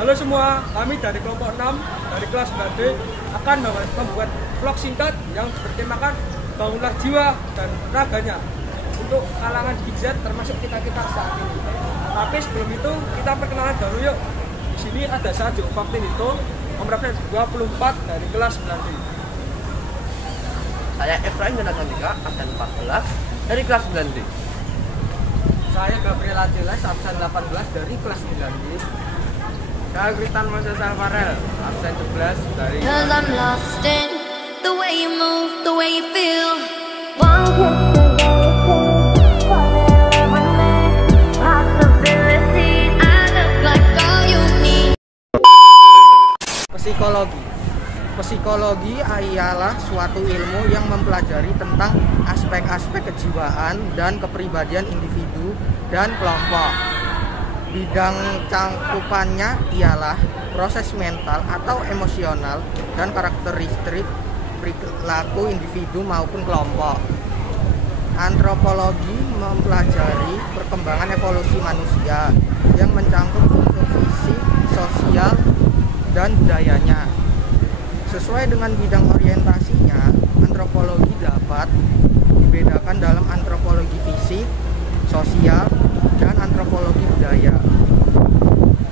Halo semua, kami dari kelompok 6 dari kelas 9D akan membuat vlog singkat yang bertemakan bangunlah jiwa dan raganya untuk kalangan gigs termasuk kita-kita saat ini. Tapi sebelum itu kita perkenalan dulu yuk. Di sini ada saya Jo Faktin itu nomor 24 dari kelas 9D. Saya Efraim Jonathanika absen 14 dari kelas 9D. Saya Gabriel Ajelas absen 18 dari kelas 9D. Saya Kristan Moses Alvarel absen 11 dari kelas 9D. 'Cause I'm lost in the way you move, the way you feel. One kiss and fall in love with me. Possibilities, I look like all you need. Psikologi ialah suatu ilmu yang mempelajari tentang aspek-aspek kejiwaan dan kepribadian individu dan kelompok. Bidang cangkupannya ialah proses mental atau emosional dan karakteristik perilaku individu maupun kelompok. Antropologi mempelajari perkembangan evolusi manusia yang mencakup unsur fisik, sosial, dan budayanya. Sesuai dengan bidang orientasinya, antropologi dapat dibedakan dalam antropologi fisik, sosial, dan antropologi budaya.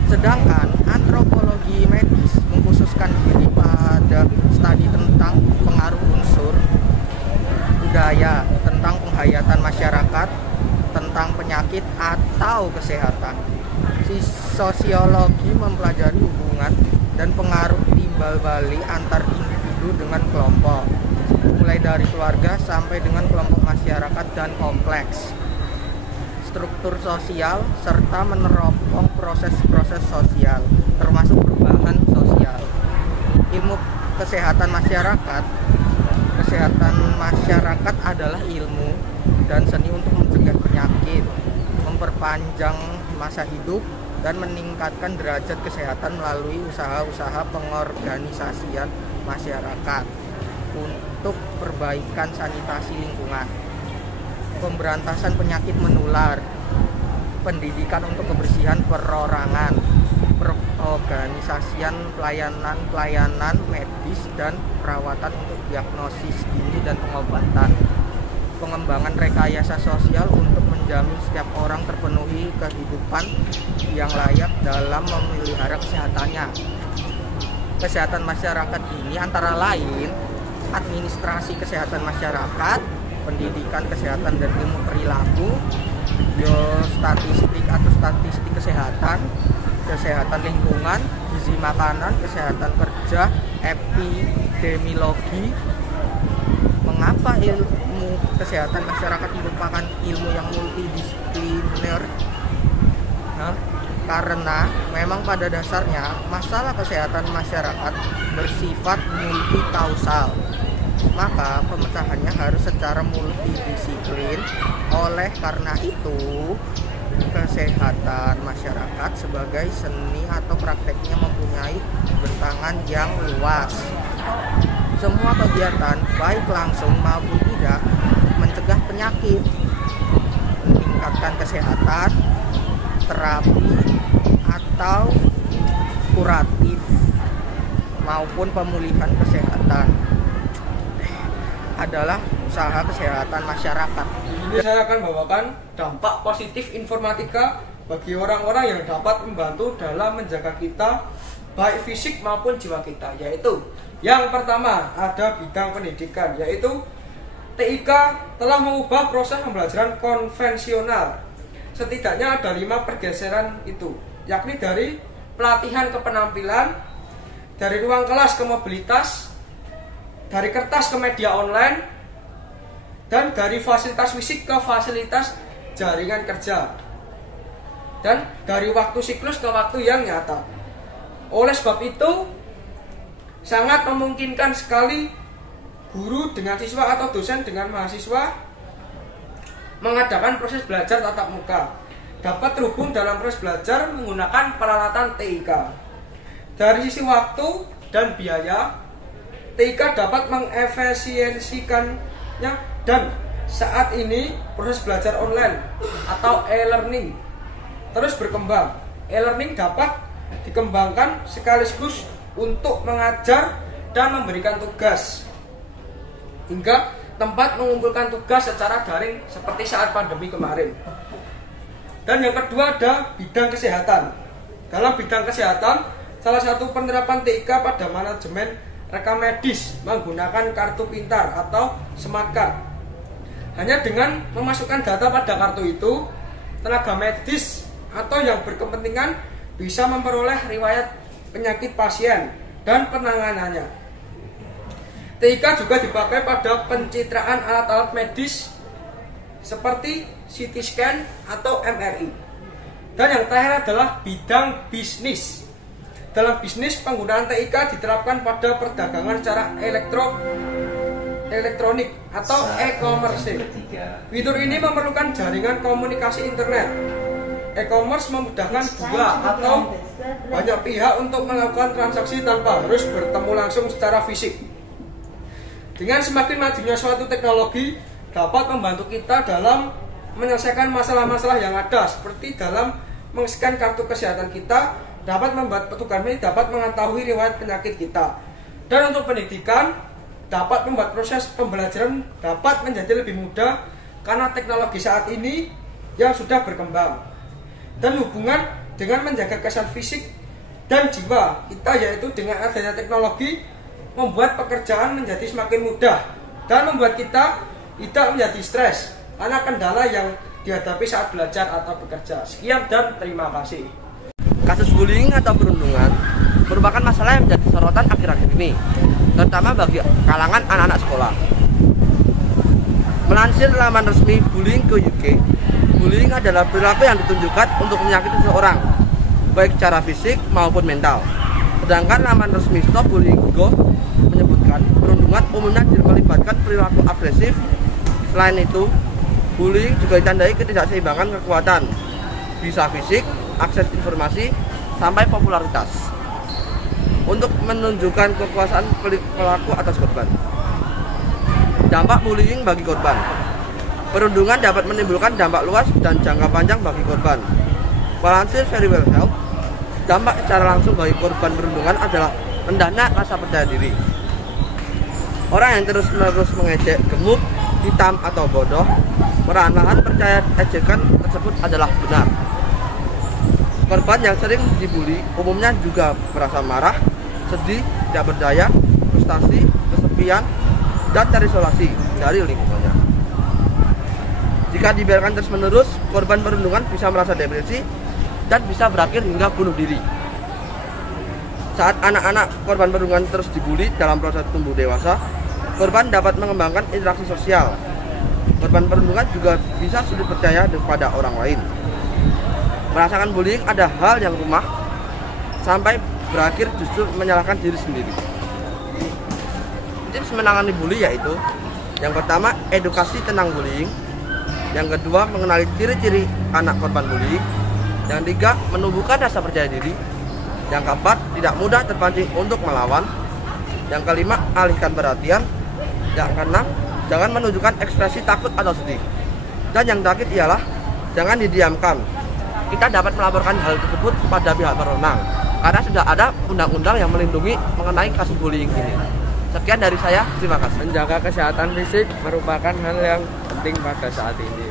Sedangkan antropologi medis mengkhususkan diri pada studi tentang pengaruh unsur budaya, tentang penghayatan masyarakat, tentang penyakit atau kesehatan. Sosiologi mempelajari hubungan dan pengaruh timbal balik antar individu dengan kelompok, mulai dari keluarga sampai dengan kelompok masyarakat dan kompleks. Struktur sosial serta meneropong proses-proses sosial, termasuk perubahan sosial. Ilmu kesehatan masyarakat. Kesehatan masyarakat adalah ilmu dan seni untuk mencegah penyakit, memperpanjang masa hidup, dan meningkatkan derajat kesehatan melalui usaha-usaha pengorganisasian masyarakat untuk perbaikan sanitasi lingkungan, pemberantasan penyakit menular, pendidikan untuk kebersihan perorangan, pengorganisasian pelayanan medis dan perawatan untuk diagnosis dini dan pengobatan, pengembangan rekayasa sosial untuk menjamin setiap orang terpenuhi kehidupan yang layak dalam memelihara kesehatannya. Kesehatan masyarakat ini antara lain administrasi kesehatan masyarakat, pendidikan kesehatan dan ilmu perilaku, biostatistik atau statistik kesehatan, kesehatan lingkungan, gizi makanan, kesehatan kerja, epidemiologi. Mengapa ilmu kesehatan masyarakat merupakan ilmu yang multidisipliner? Karena memang pada dasarnya masalah kesehatan masyarakat bersifat multikausal, maka pemecahannya harus secara multidisiplin. Oleh karena itu, kesehatan masyarakat sebagai seni atau prakteknya mempunyai bentangan yang luas. Semua kegiatan, baik langsung maupun tidak, mencegah penyakit, meningkatkan kesehatan, terapi, atau kuratif, maupun pemulihan kesehatan adalah usaha kesehatan masyarakat. Ini saya akan bawakan dampak positif informatika bagi orang-orang yang dapat membantu dalam menjaga kita baik fisik maupun jiwa kita, yaitu yang pertama ada bidang pendidikan, yaitu TIK telah mengubah proses pembelajaran konvensional. Setidaknya ada 5 pergeseran itu, yakni dari pelatihan ke penampilan, dari ruang kelas ke mobilitas, dari kertas ke media online, dan dari fasilitas fisik ke fasilitas jaringan kerja, dan dari waktu siklus ke waktu yang nyata. Oleh sebab itu, sangat memungkinkan sekali guru dengan siswa atau dosen dengan mahasiswa mengadakan proses belajar tatap muka, dapat terhubung dalam proses belajar menggunakan peralatan TIK. Dari sisi waktu dan biaya, TIK dapat mengefisiensikannya, dan saat ini proses belajar online atau e-learning terus berkembang. E-learning dapat dikembangkan sekaligus untuk mengajar dan memberikan tugas, hingga tempat mengumpulkan tugas secara daring seperti saat pandemi kemarin. Dan yang kedua ada bidang kesehatan. Dalam bidang kesehatan, salah satu penerapan TIK pada manajemen rekam medis menggunakan kartu pintar atau smart card. Hanya dengan memasukkan data pada kartu itu, tenaga medis atau yang berkepentingan bisa memperoleh riwayat penyakit pasien dan penanganannya. TIK juga dipakai pada pencitraan alat-alat medis seperti CT scan atau MRI. Dan yang terakhir adalah bidang bisnis. Dalam bisnis, penggunaan TIK diterapkan pada perdagangan secara elektronik atau e-commerce. Fitur ini memerlukan jaringan komunikasi internet. E-commerce memudahkan dua atau banyak pihak untuk melakukan transaksi tanpa harus bertemu langsung secara fisik. Dengan semakin majunya suatu teknologi dapat membantu kita dalam menyelesaikan masalah-masalah yang ada, seperti dalam meng-scan kartu kesehatan kita, dapat membuat petugas ini dapat mengetahui riwayat penyakit kita. Dan untuk pendidikan, dapat membuat proses pembelajaran dapat menjadi lebih mudah karena teknologi saat ini yang sudah berkembang. Dan hubungan dengan menjaga kesehatan fisik dan jiwa kita, yaitu dengan adanya teknologi, membuat pekerjaan menjadi semakin mudah dan membuat kita tidak menjadi stres karena kendala yang dihadapi saat belajar atau bekerja. Sekian dan terima kasih. Kasus bullying atau perundungan merupakan masalah yang menjadi sorotan akhir-akhir ini, terutama bagi kalangan anak-anak sekolah. Melansir laman resmi Bullying ke UK, bullying adalah perilaku yang ditunjukkan untuk menyakiti seseorang, baik secara fisik maupun mental. Sedangkan laman resmi Stop Bullying Go menyebutkan perundungan umumnya melibatkan perilaku agresif. Selain itu, bullying juga ditandai ketidakseimbangan kekuatan, bisa fisik, akses informasi, sampai popularitas, untuk menunjukkan kekuasaan pelaku atas korban. Dampak bullying bagi korban. Perundungan dapat menimbulkan dampak luas dan jangka panjang bagi korban. Melansir Very Well Health, dampak secara langsung bagi korban perundungan adalah rendahnya rasa percaya diri. Orang yang terus-menerus mengejek, gemuk, hitam, atau bodoh, perlahan-lahan percaya ejekan tersebut adalah benar. Korban yang sering dibully umumnya juga merasa marah, sedih, tidak berdaya, frustasi, kesepian, dan terisolasi dari lingkungannya. Jika dibiarkan terus-menerus, korban perundungan bisa merasa depresi dan bisa berakhir hingga bunuh diri. Saat anak-anak korban perundungan terus dibully dalam proses tumbuh dewasa, korban dapat mengembangkan interaksi sosial. Korban perundungan juga bisa sulit percaya kepada orang lain. Merasakan bullying ada hal yang rumah sampai berakhir justru menyalahkan diri sendiri. Tips menangani bully yaitu: yang pertama, edukasi tentang bullying. Yang kedua, mengenali ciri-ciri anak korban bullying. Yang ketiga, menumbuhkan rasa percaya diri. Yang keempat, tidak mudah terpancing untuk melawan. Yang kelima, alihkan perhatian. Yang keenam, jangan menunjukkan ekspresi takut atau sedih. Dan yang terakhir ialah jangan didiamkan. Kita dapat melaporkan hal tersebut pada pihak berwenang karena sudah ada undang-undang yang melindungi mengenai kasus bullying ini. Sekian dari saya, terima kasih. Menjaga kesehatan fisik merupakan hal yang penting pada saat ini,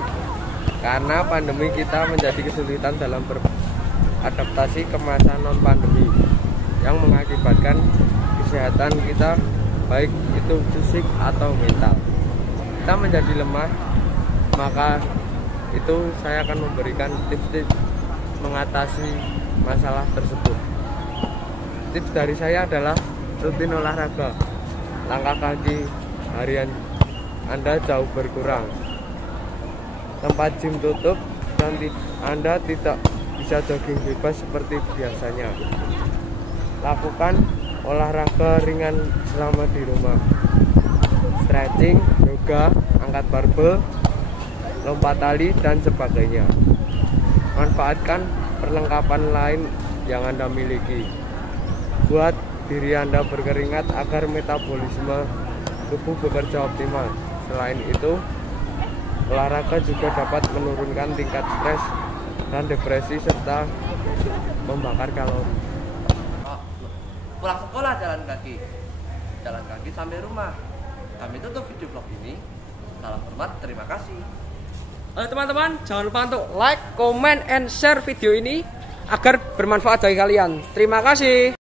karena pandemi kita menjadi kesulitan dalam beradaptasi ke masa non-pandemi yang mengakibatkan kesehatan kita, baik itu fisik atau mental, kita menjadi lemah. Maka itu saya akan memberikan tips-tips mengatasi masalah tersebut. Tips dari saya adalah rutin olahraga. Langkah kaki harian Anda jauh berkurang. Tempat gym tutup dan Anda tidak bisa jogging bebas seperti biasanya. Lakukan olahraga ringan selama di rumah. Stretching, yoga, angkat barbel, lompat tali, dan sebagainya. Manfaatkan perlengkapan lain yang Anda miliki. Buat diri Anda berkeringat agar metabolisme tubuh bekerja optimal. Selain itu, olahraga juga dapat menurunkan tingkat stres dan depresi serta membakar kalori. pulang sekolah jalan kaki sampai rumah. Kami tutup video vlog ini. Salam hormat, terima kasih. Teman-teman, jangan lupa untuk like, comment, and share video ini agar bermanfaat bagi kalian. Terima kasih.